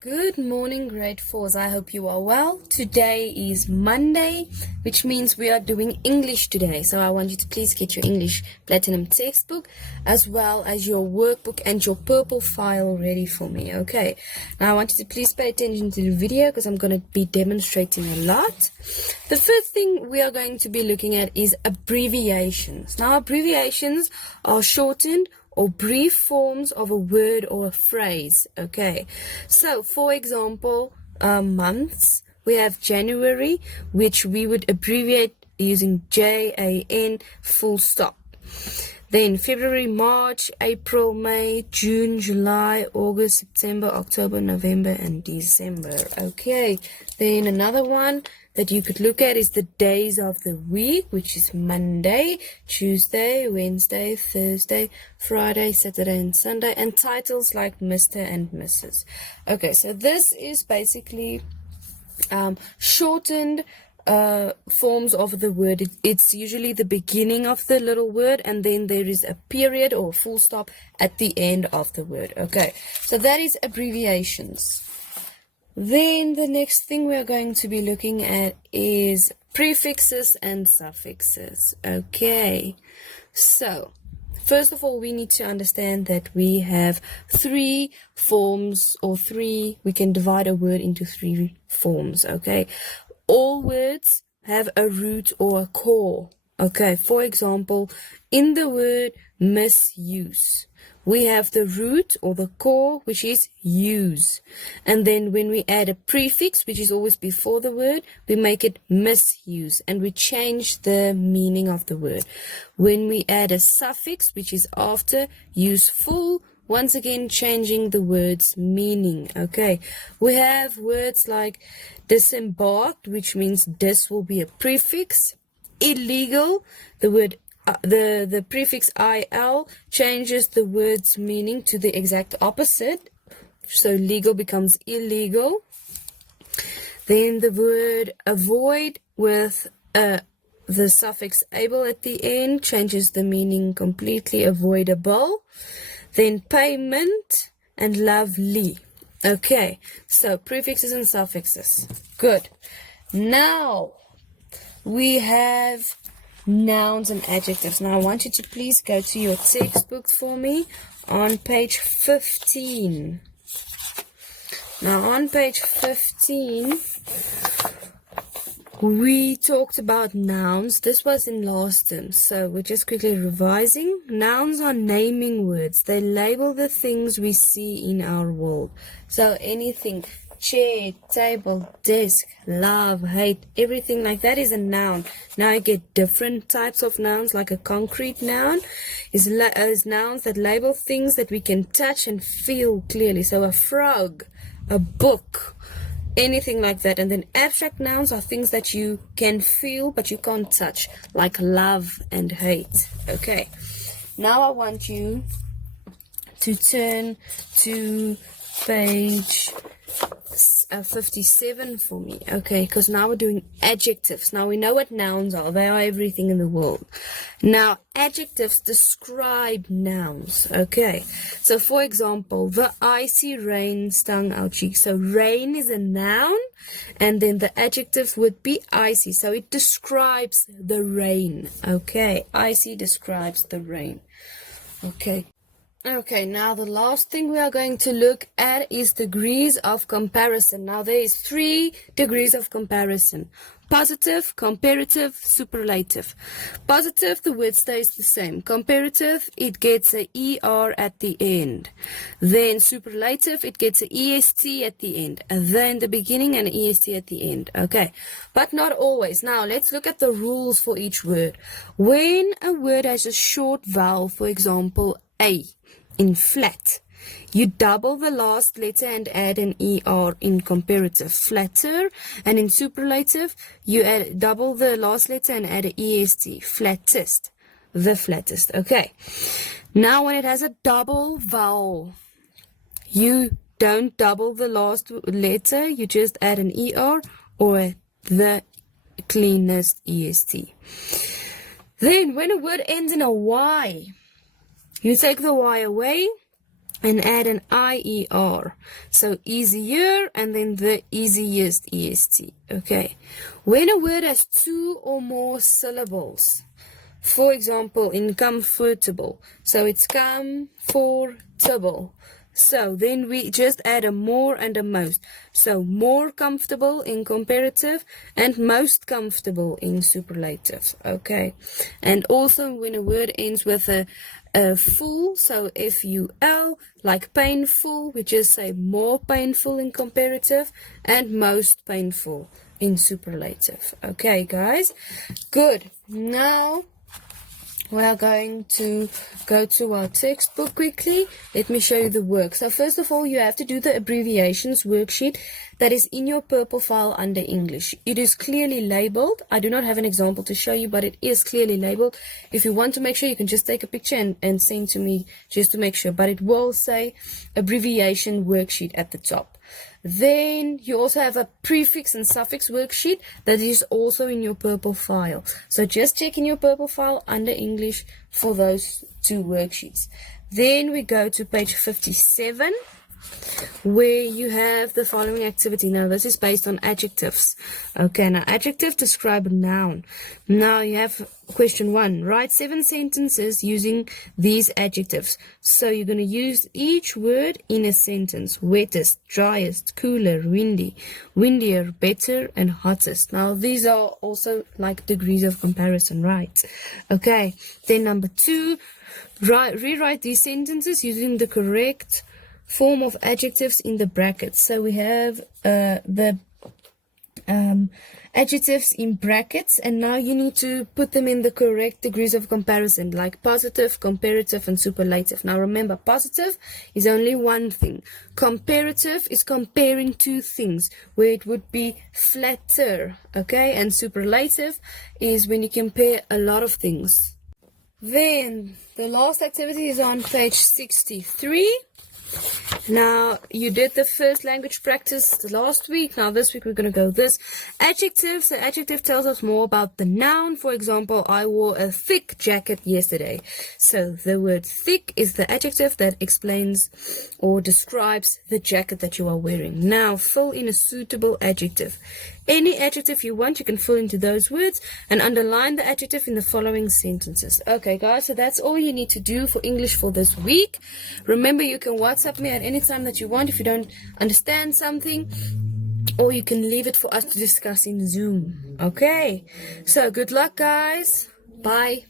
Good morning, grade 4s. I hope you are well. Today is Monday, which means we are doing English today. So I want you to please get your English Platinum textbook as well as your workbook and your purple file ready for me. Okay. Now I want you to please pay attention to the video because I'm going to be demonstrating a lot. The first thing we are going to be looking at is abbreviations. Now abbreviations are shortened or brief forms of a word or a phrase. Okay, so for example, months, we have January, which we would abbreviate using JAN full stop. Then February, March, April, May, June, July, August, September, October, November, and December. Okay, then another one that you could look at is the days of the week, which is Monday, Tuesday, Wednesday, Thursday, Friday, Saturday, and Sunday, and titles like Mr. and Mrs. Okay, so this is basically shortened forms of the word. It's usually the beginning of the little word, and then there is a period or full stop at the end of the word. Okay, so that is abbreviations. Then the next thing we are going to be looking at is prefixes and suffixes. Okay, so first of all, we need to understand that we have three forms, or we can divide a word into three forms. Okay, all words have a root or a core. Okay, for example, in the word misuse, we have the root or the core, which is use. And then when we add a prefix, which is always before the word, we make it misuse, and we change the meaning of the word. When we add a suffix, which is after useful, once again changing the word's meaning. Okay, we have words like disembarked, which means dis will be a prefix. Illegal, the word the prefix il changes the word's meaning to the exact opposite, so legal becomes illegal. Then the word avoid with the suffix able at the end changes the meaning completely, avoidable. Then payment and lovely. Okay, so prefixes and suffixes. Good. Now we have nouns and adjectives. Now I want you to please go to your textbook for me on page 15. Now on page 15 we talked about nouns. This was in last term, so we're just quickly revising. Nouns are naming words. They label the things we see in our world. So anything, chair, table, desk, love, hate, everything like that is a noun. Now you get different types of nouns, like a concrete noun is nouns that label things that we can touch and feel clearly. So a frog, a book, anything like that. And then abstract nouns are things that you can feel but you can't touch, like love and hate. Okay, now I want you to turn to page 57 for me. Okay, because now we're doing adjectives. Now we know what nouns are. They are everything in the world. Now adjectives describe nouns. Okay, so for example, the icy rain stung our cheeks. So rain is a noun, and then the adjective would be icy, so it describes the rain. Okay, icy describes the rain. Okay, now the last thing we are going to look at is degrees of comparison. Now there is 3 degrees of comparison: positive, comparative, superlative. Positive, the word stays the same. Comparative, it gets a ER at the end. Then superlative, it gets a EST at the end. And then the beginning and EST at the end. Okay, but not always. Now let's look at the rules for each word. When a word has a short vowel, for example, A, in flat, you double the last letter and add an ER in comparative, flatter. And in superlative, you double the last letter and add an EST, flattest, the flattest. Okay, now when it has a double vowel, you don't double the last letter, you just add an ER or the cleanest EST. Then when a word ends in a Y, you take the Y away and add an IER. So easier and then the easiest EST. Okay. When a word has 2 or more syllables, for example, in comfortable, so it's comfortable. So then we just add a more and a most. So more comfortable in comparative and most comfortable in superlative. Okay. And also when a word ends with a full, so FUL, like painful, we just say more painful in comparative and most painful in superlative. Okay, guys. Good. Now we are going to go to our textbook quickly. Let me show you the work. So first of all, you have to do the abbreviations worksheet that is in your purple file under English. It is clearly labeled. I do not have an example to show you, but it is clearly labeled. If you want to make sure, you can just take a picture and send to me just to make sure. But it will say abbreviation worksheet at the top. Then you also have a prefix and suffix worksheet that is also in your purple file. So just check in your purple file under English for those 2 worksheets. Then we go to page 57, where you have the following activity. Now this is based on adjectives. Okay, now adjective describe a noun. Now you have question 1. Write 7 sentences using these adjectives. So you're going to use each word in a sentence. Wettest, driest, cooler, windy, windier, better, and hottest. Now these are also like degrees of comparison, right? Okay, then number 2, rewrite these sentences using the correct form of adjectives in the brackets. So we have the adjectives in brackets, and now you need to put them in the correct degrees of comparison, like positive, comparative, and superlative. Now remember, positive is only one thing. Comparative is comparing 2 things, where it would be flatter, okay? And superlative is when you compare a lot of things. Then the last activity is on page 63. Now, you did the first language practice last week. Now, this week we're going to go this. Adjective. So, adjective tells us more about the noun. For example, I wore a thick jacket yesterday. So, the word thick is the adjective that explains or describes the jacket that you are wearing. Now, fill in a suitable adjective. Any adjective you want, you can fill into those words and underline the adjective in the following sentences. Okay, guys, so that's all you need to do for English for this week. Remember, you can WhatsApp me at any time that you want if you don't understand something, or you can leave it for us to discuss in Zoom. Okay, so good luck, guys. Bye.